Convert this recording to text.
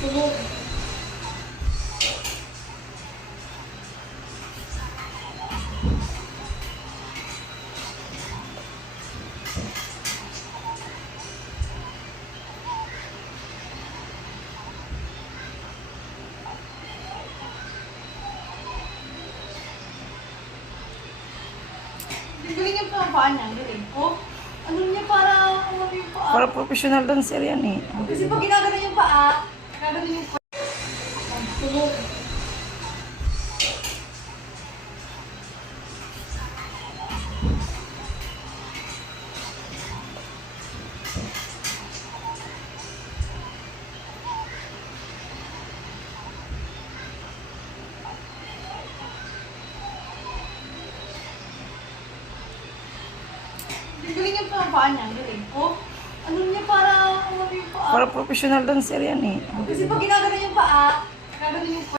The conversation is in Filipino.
Tulog. Galing yung paa niya, galing. Oh, ano niya para umami yung paa. Para professional dancer yan eh. Kasi pag ginagano yung paa, ginagano yung paa. Tulog. Galing yung paa niya, galing. Oh, ano niya para umami yung paa. Para professional dancer yan eh. Kasi pag ginagano yung paa, ginagano yung paa.